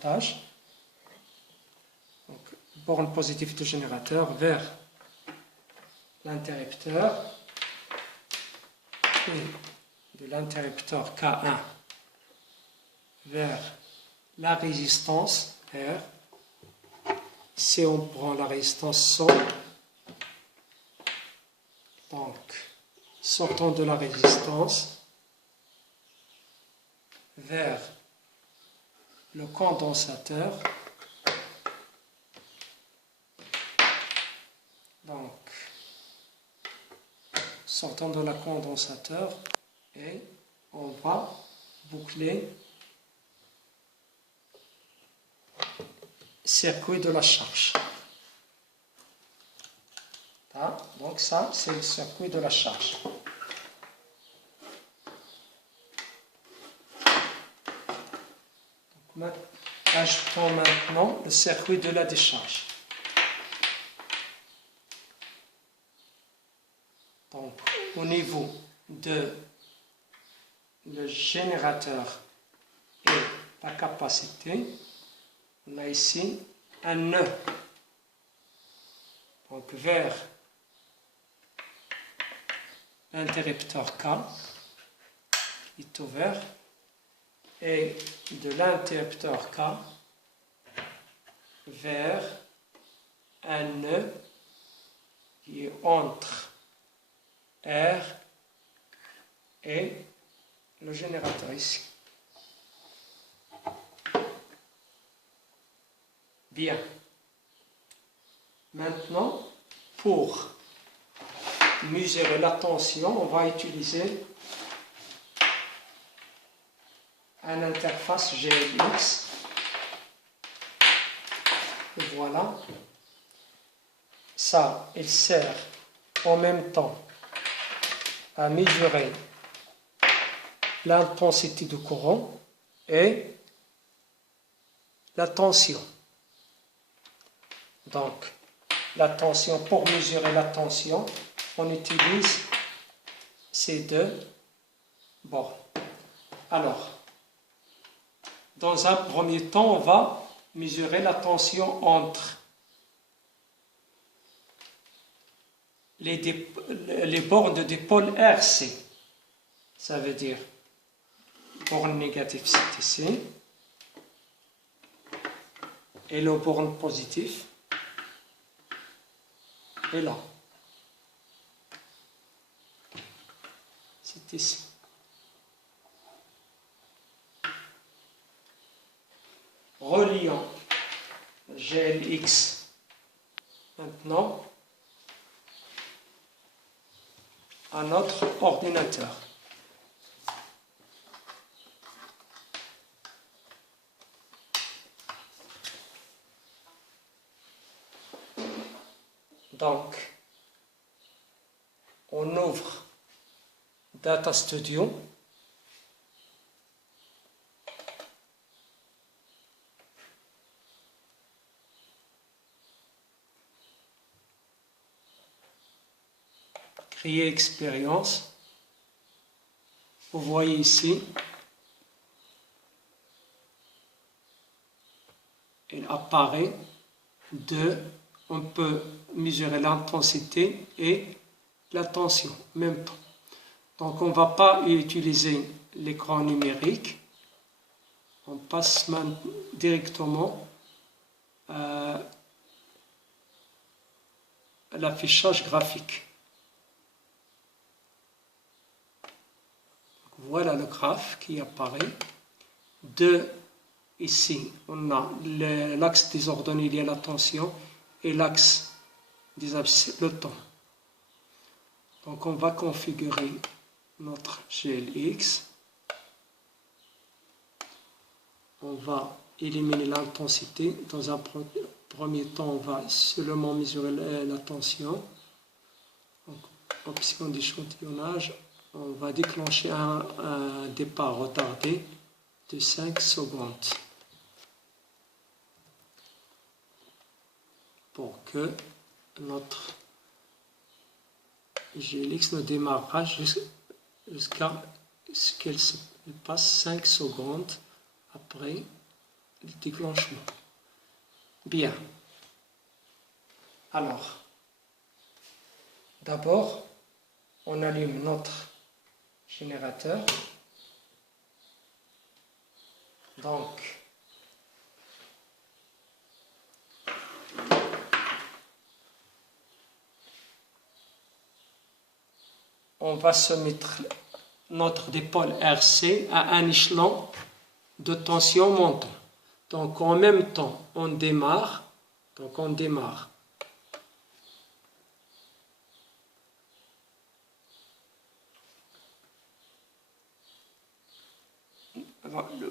voltage. Donc, borne positive du générateur vers l'interrupteur et de l'interrupteur K1 vers la résistance R. Si on prend la résistance 100, donc sortant de la résistance vers le condensateur, donc sortant de la condensateur, et on va boucler circuit de la charge. Donc ça, c'est le circuit de la charge. Donc, ajoutons maintenant le circuit de la décharge. Donc, au niveau de le générateur et la capacité, on a ici un nœud. Donc, vers l'interrupteur K qui est ouvert et de l'interrupteur K vers un nœud qui est entre R et le générateur ici. Bien. Maintenant, pour mesurer la tension, on va utiliser une interface GLX. Et voilà. Ça, il sert en même temps à mesurer l'intensité du courant et la tension. Donc, la tension, pour mesurer la tension, on utilise ces deux bornes. Alors, dans un premier temps, on va mesurer la tension entre les bornes de dipôle RC. Ça veut dire borne négative, c'est ici, et le borne positif est là. C'est ici. Relions GLX maintenant à notre ordinateur. Donc, on ouvre Data Studio. Créer expérience. Vous voyez ici, il apparaît on peut mesurer l'intensité et la tension en même temps. Donc on ne va pas utiliser l'écran numérique, on passe directement à l'affichage graphique. Voilà le graphe qui apparaît. Ici, on a l'axe des ordonnées liées à la tension et l'axe des abscisses, le temps. Donc on va configurer notre GLX. On va éliminer l'intensité. Dans un premier temps, on va seulement mesurer la tension. Donc, option d'échantillonnage. On va déclencher un départ retardé de 5 secondes pour que notre GLX ne démarrera jusqu'à ce qu'elle passe 5 secondes après le déclenchement. Bien. Alors, d'abord, on allume notre générateur. Donc, on va soumettre notre dipôle RC à un échelon de tension montant. Donc, en même temps, on démarre. Donc, on démarre.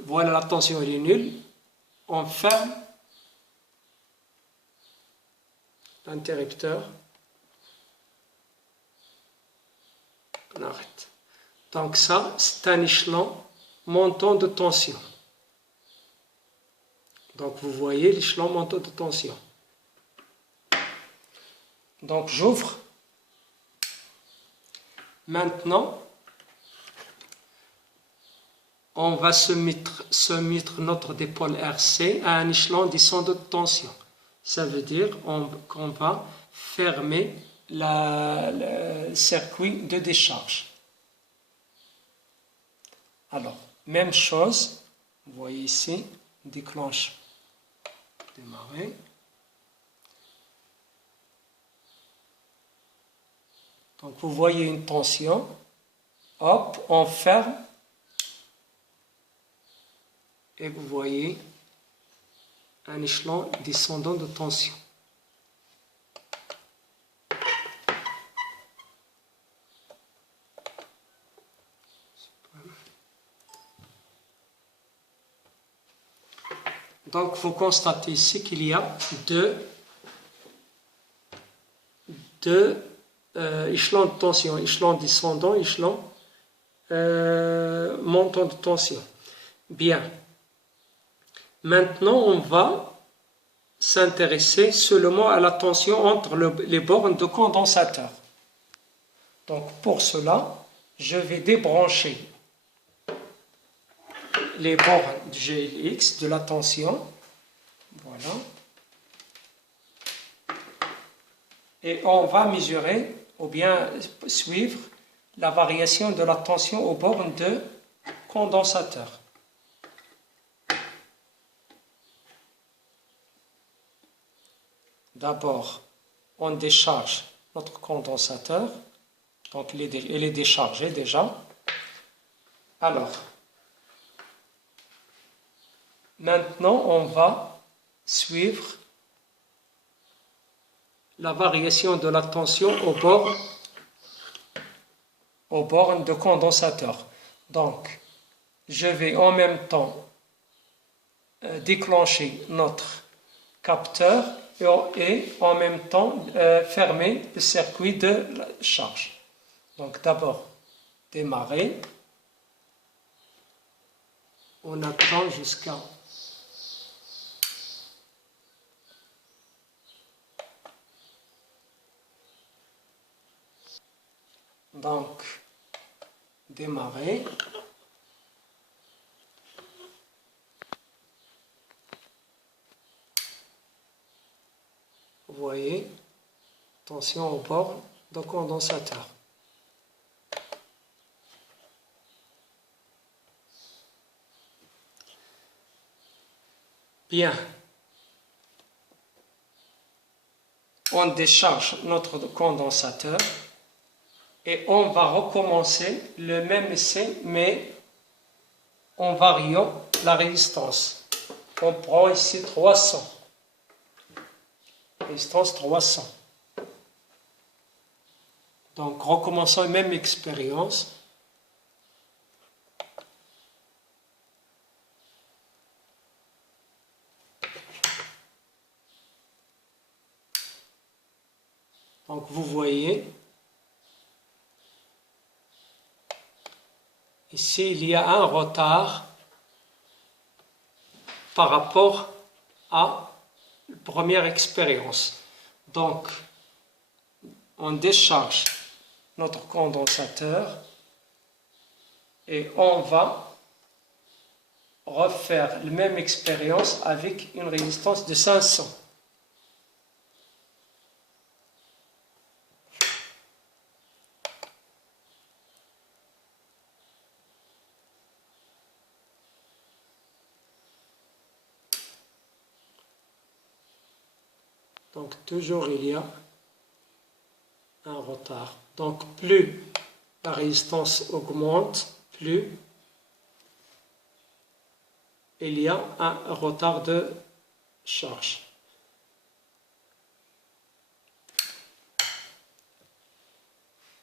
Voilà, la tension elle est nulle. On ferme l'interrupteur. On arrête. Donc ça, c'est un échelon montant de tension. Donc vous voyez l'échelon montant de tension. Donc j'ouvre. Maintenant, on va soumettre notre dipôle RC à un échelon descendant de tension. Ça veut dire qu'on va fermer le circuit de décharge. Alors, même chose, vous voyez ici, déclenche, démarrer. Donc, vous voyez une tension, hop, on ferme, et vous voyez un échelon descendant de tension. Donc, vous constatez ici qu'il y a deux échelons de tension, échelon descendant, échelon montant de tension. Bien. Maintenant, on va s'intéresser seulement à la tension entre les bornes de condensateur. Donc, pour cela, je vais débrancher les bornes de GLX de la tension. Voilà. Et on va mesurer ou bien suivre la variation de la tension aux bornes de condensateur. D'abord, on décharge notre condensateur. Donc, il est déchargé déjà. Alors, maintenant, on va suivre la variation de la tension aux bornes de condensateur. Donc, je vais en même temps déclencher notre capteur et en même temps fermer le circuit de charge. Donc, d'abord, démarrer. On attend jusqu'à donc démarrer. Vous voyez, tension aux bornes de condensateur. Bien. On décharge notre condensateur et on va recommencer le même essai, mais en variant la résistance. On prend ici 300. Résistance 300. Donc, recommençons la même expérience. Donc, vous voyez, ici, il y a un retard par rapport à la première expérience. Donc, on décharge notre condensateur et on va refaire la même expérience avec une résistance de 500. Donc toujours il y a un retard. Donc plus la résistance augmente, plus il y a un retard de charge.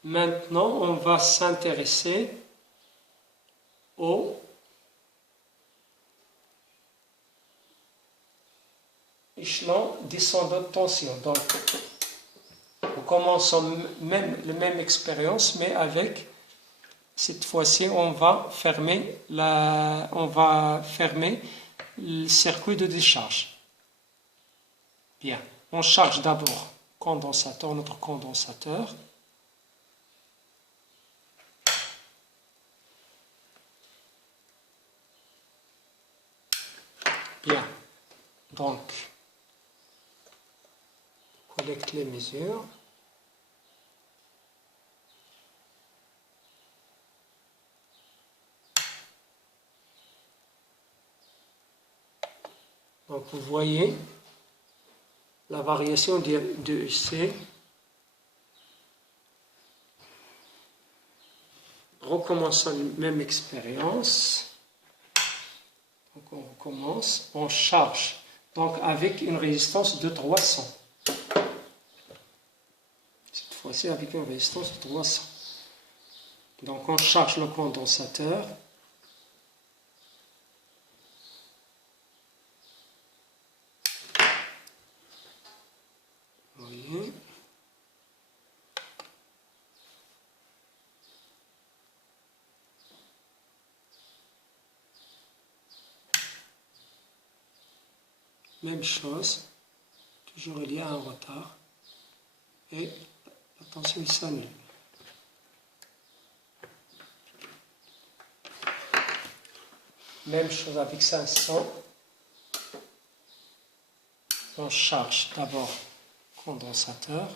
Maintenant, on va s'intéresser au échelon descendant de tension. Donc, on commence la même expérience, mais avec, cette fois-ci, on va fermer le circuit de décharge. Bien, on charge d'abord notre condensateur. Bien, donc, on collecte les mesures. Donc, vous voyez la variation de UC. Recommençons la même expérience. Donc, on recommence, on charge. Donc, avec une résistance de 300. Cette fois-ci, avec une résistance de 300. Donc, on charge le condensateur. Voyez. Même chose, toujours il y a un retard et la tension s'annule. Même chose avec 500. On charge d'abord le condensateur.